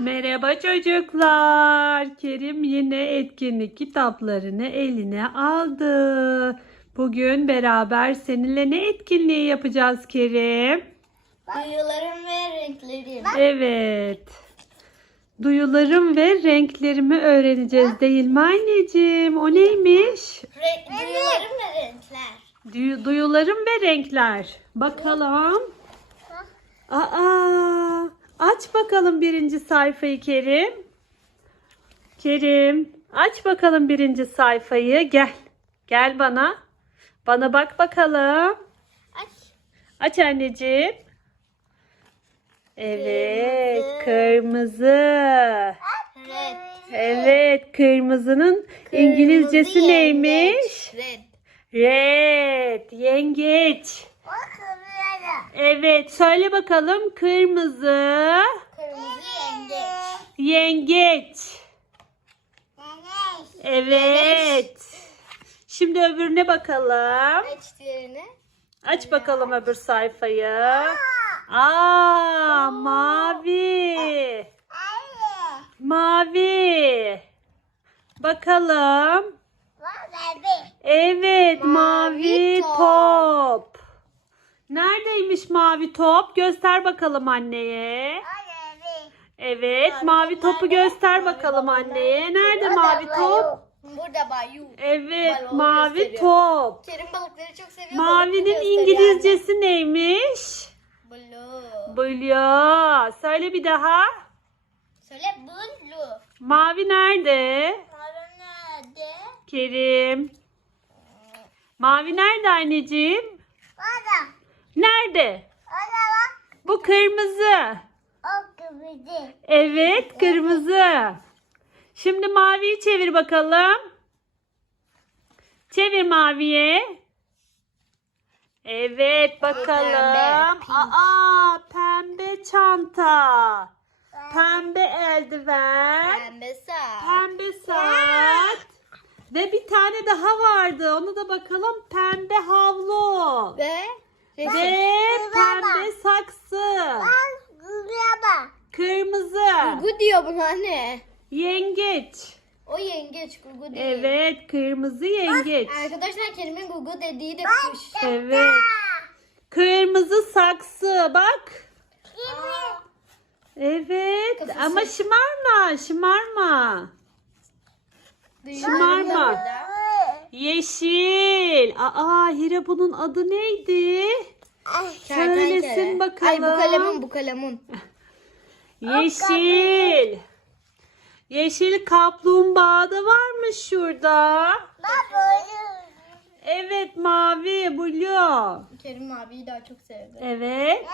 Merhaba çocuklar. Kerim yine etkinlik kitaplarını eline aldı. Bugün beraber seninle ne etkinliği yapacağız Kerim? Duyularım ve renklerim. Evet. Duyularım ve renklerimi öğreneceğiz değil mi anneciğim? O neymiş? Re- duyularım ve renkler. Duyu- duyularım ve renkler. Bakalım. Aa, aç bakalım birinci sayfayı Kerim. Kerim, aç bakalım birinci sayfayı. Gel. Gel bana. Bana bak bakalım. Aç. Aç anneciğim. Evet, kırmızı. Red. Evet, kırmızının İngilizcesi Kırmızı neymiş? yengeç. Red. Red, yengeç. Evet, söyle bakalım kırmızı, Kırmızı yengeç. yengeç. Evet. Şimdi öbürüne bakalım. Aç diğerini. Aç bakalım öbür sayfayı. Aa, mavi. Mavi. Bakalım. Evet, mavi, Mavi top. top. Neredeymiş mavi top? Göster bakalım anneye. Evet, Mavi mavi top topu nerede? göster bakalım anneye. Nerede mavi top? Burada bayu. Evet, Balonu mavi gösteriyor. top. Kerim balıkları çok seviyor. Mavinin İngilizcesi neymiş? Blue. Blue. Söyle bir daha. Söyle blue. Mavi nerede? Mavi nerede? Kerim. Mavi nerede anneciğim? Nerede? Bu kırmızı. Evet, kırmızı. Şimdi maviyi çevir bakalım. Çevir maviye. Evet, bakalım. Aa, pembe çanta. Pembe eldiven. Pembe saat. Pembe saat. Ve bir tane daha vardı. Onu da bakalım. Pembe havlu. Ve Ve pembe saksı. Kırmızı. Gugu diyor buna anne. Yengeç. O yengeç Gugu değil. Evet, kırmızı yengeç. Arkadaşlar Kerim'in Gugu dediği de kuş. Evet. Kırmızı saksı. Bak. Evet. Kafası. Ama şımarma, şımarma. Şımarma. Yeşil. Aa, Hira bunun adı neydi? Söylesin Kertenkele. bakalım. Ay bu kalemin bu kalemin. Yeşil. Yeşil kaplumbağa da varmış şurada. Evet mavi, blue. Kerim maviyi daha çok sevdi. Evet.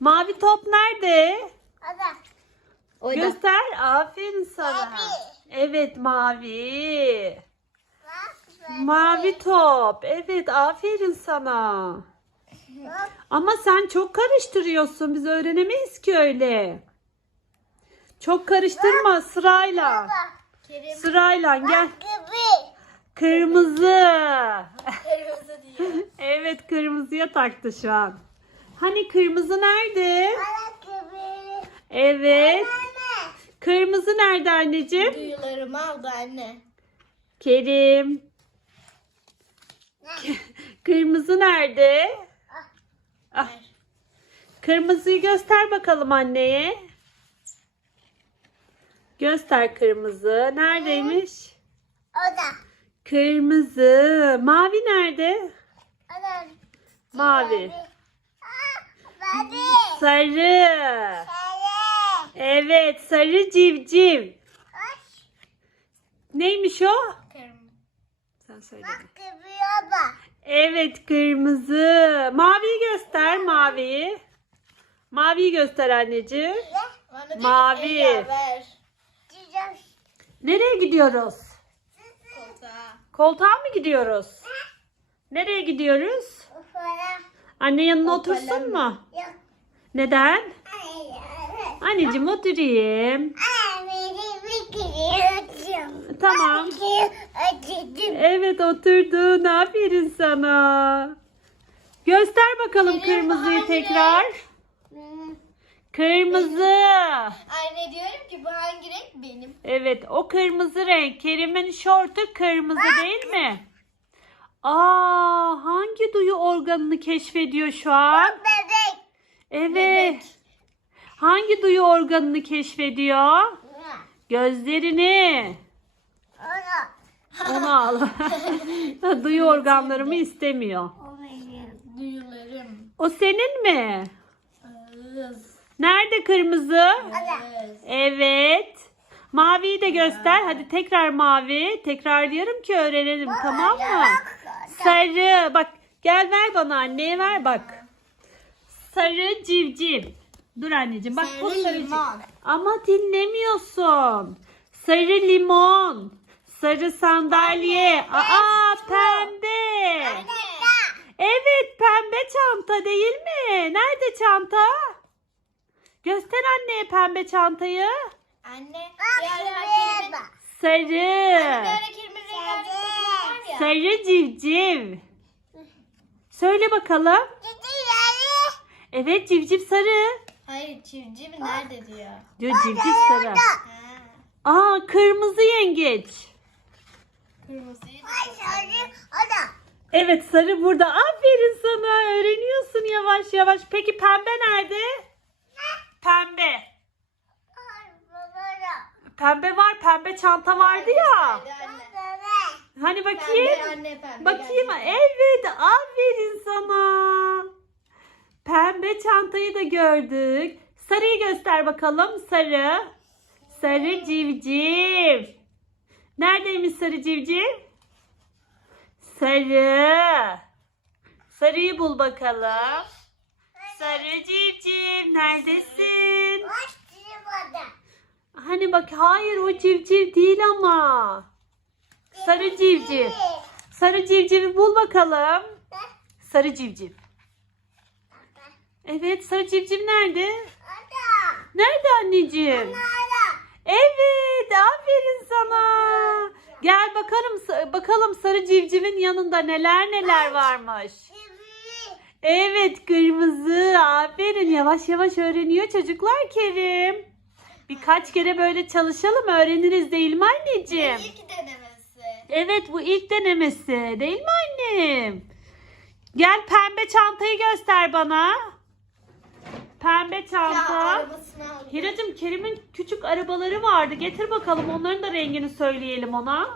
Mavi top nerede? Göster. Aferin sana. Evet mavi. Mavi top. Evet aferin sana. Ama sen çok karıştırıyorsun. Biz öğrenemeyiz ki öyle. Çok karıştırma sırayla. Sırayla gel. Kırmızı. kırmızı diyor. Evet kırmızıya taktı şu an. Hani kırmızı nerede? Evet. Kırmızı nerede anneciğim? Duyularımı aldı anne. Kerim. Kırmızı nerede? Ah. Kırmızıyı göster bakalım anneye. Göster kırmızı. Neredeymiş? Kırmızı. Mavi nerede? Mavi. Sarı. Evet sarı civciv. Neymiş o? Kırmızı. Sen söyle. Evet kırmızı. Maviyi göster maviyi. Maviyi göster anneciğim. Mavi. "Ela, ver. Nereye gidiyoruz? Koltuğa. Koltuğa mı gidiyoruz? Nereye gidiyoruz? Anne yanına otursun mu? Neden? Anneciğim oturayım. Tamam. Evet oturdun. Aferin sana. Göster bakalım kırmızıyı anne. tekrar. Kırmızı. Evet o kırmızı renk. Kerim'in şortu kırmızı değil mi? Aa hangi duyu organını keşfediyor şu an? Bebek. Evet. Bebek. Hangi duyu organını keşfediyor? Gözlerini. Onu al. duyu organlarımı istemiyor. Duyularım. O senin mi? Nerede kırmızı? Evet. Maviyi de göster. Hadi tekrar mavi. Tekrar diyorum ki öğrenelim tamam mı? Sarı. Bak gel ver bana anneye ver bak. Sarı civciv. Dur anneciğim bak bu Sarı sarı civ- limon. Ama dinlemiyorsun. Sarı limon. Sarı sandalye. Aa pembe. Evet pembe çanta değil mi? Nerede çanta? Göster anneye pembe çantayı. Anne. Sarı. Sarı civciv. Söyle bakalım. Evet civciv sarı. Hayır civciv nerede diyor. Diyor civciv sarı. Aa kırmızı yengeç. Kırmızıyı Evet sarı burada. Aferin sana. Öğreniyorsun yavaş yavaş. Peki pembe nerede? Pembe. Pembe var. Pembe çanta vardı ya. Hani Pembe bakayım. anne pembe. Bakayım. geldi. Evet. Aferin sana. Pembe çantayı da gördük. Sarıyı göster bakalım. Sarı. Sarı civciv. Neredeymiş sarı civciv? Sarı. Sarıyı bul bakalım. Sarı civciv neredesin? Hani bak hayır o civciv değil ama. Sarı civciv. Sarı civcivi bul bakalım. Sarı civciv. Evet sarı civciv nerede? Nerede anneciğim? Evet aferin sana. Gel bakalım bakalım sarı civcivin yanında neler neler varmış. Evet kırmızı. Aferin yavaş yavaş öğreniyor çocuklar Kerim. Birkaç kere böyle çalışalım öğreniriz değil mi anneciğim? İlk denemesi. Evet bu ilk denemesi değil mi annem? Gel pembe çantayı göster bana. Pembe çanta. Hiracığım Kerim'in küçük arabaları vardı. Getir bakalım onların da rengini söyleyelim ona.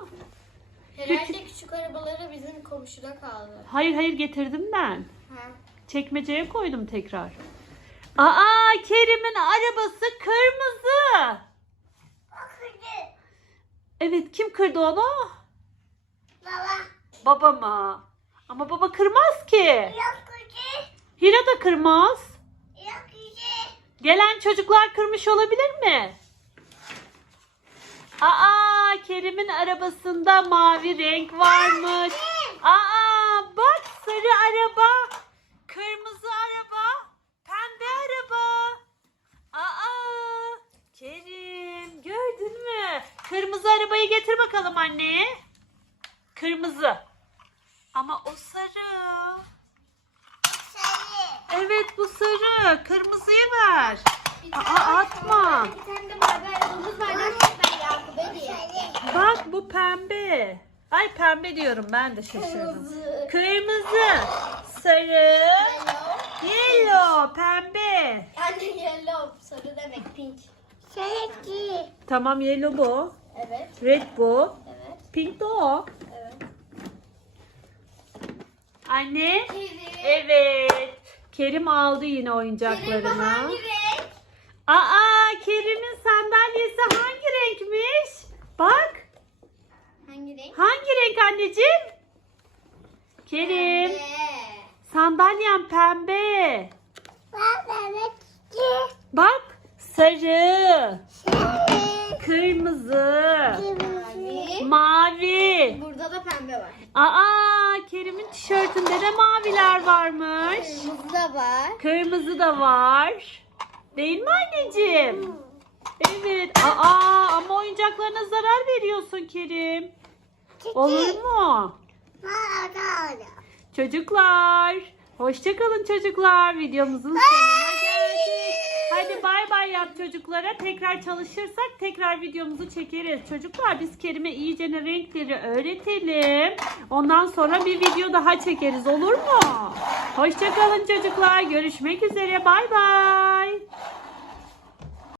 Herhalde küçük arabaları bizim komşuda kaldı. Hayır hayır getirdim ben. Ha. Çekmeceye koydum tekrar. Aa Kerim'in arabası kırmızı. Evet kim kırdı onu? Baba mı? Ama baba kırmaz ki. Hira da kırmaz. Gelen çocuklar kırmış olabilir mi? Aa Kerim'in arabasında mavi renk varmış. Aa bak sarı araba, kırmızı araba, pembe araba. Aa Kerim gördün mü? Kırmızı arabayı getir bakalım anneye. Kırmızı. Ama o sarı. Evet bu sarı. Kırmızıyı ver. Aa, atma. Bir tane de mavi arabamız var. Ben Yakup'e diye. Bak bu pembe. Ay pembe diyorum ben de şaşırdım. Kırmızı. Kırmızı, sarı, Yellow. yellow, pembe. Anne yellow. Sarı demek pink. Tamam yellow bu. Evet. Red bu. Evet. Pink de o. Evet. Anne. Evet. Kerim aldı yine Kerim oyuncaklarını. hangi renk? Aa Kerim'in sandalyesi hangi renkmiş? Bak. Hangi renk? Hangi renk anneciğim? Kerim. Pembe. Sandalyem pembe. Bak sarı, kırmızı, Mavi. mavi. Burada da pembe var. Aa Kerim'in tişörtünde de maviler varmış. Kırmızı da var. Kırmızı da var. Değil mi anneciğim? Evet. Aa ama oyuncaklarına zarar veriyorsun Kerim. Olur mu? Çocuklar, hoşça kalın çocuklar. Videomuzun sonuna. Hadi bay bay yap çocuklara. Tekrar çalışırsak tekrar videomuzu çekeriz. Çocuklar biz Kerim'e iyice renkleri öğretelim. Ondan sonra bir video daha çekeriz olur mu? Hoşçakalın çocuklar. Görüşmek üzere. Bay bay.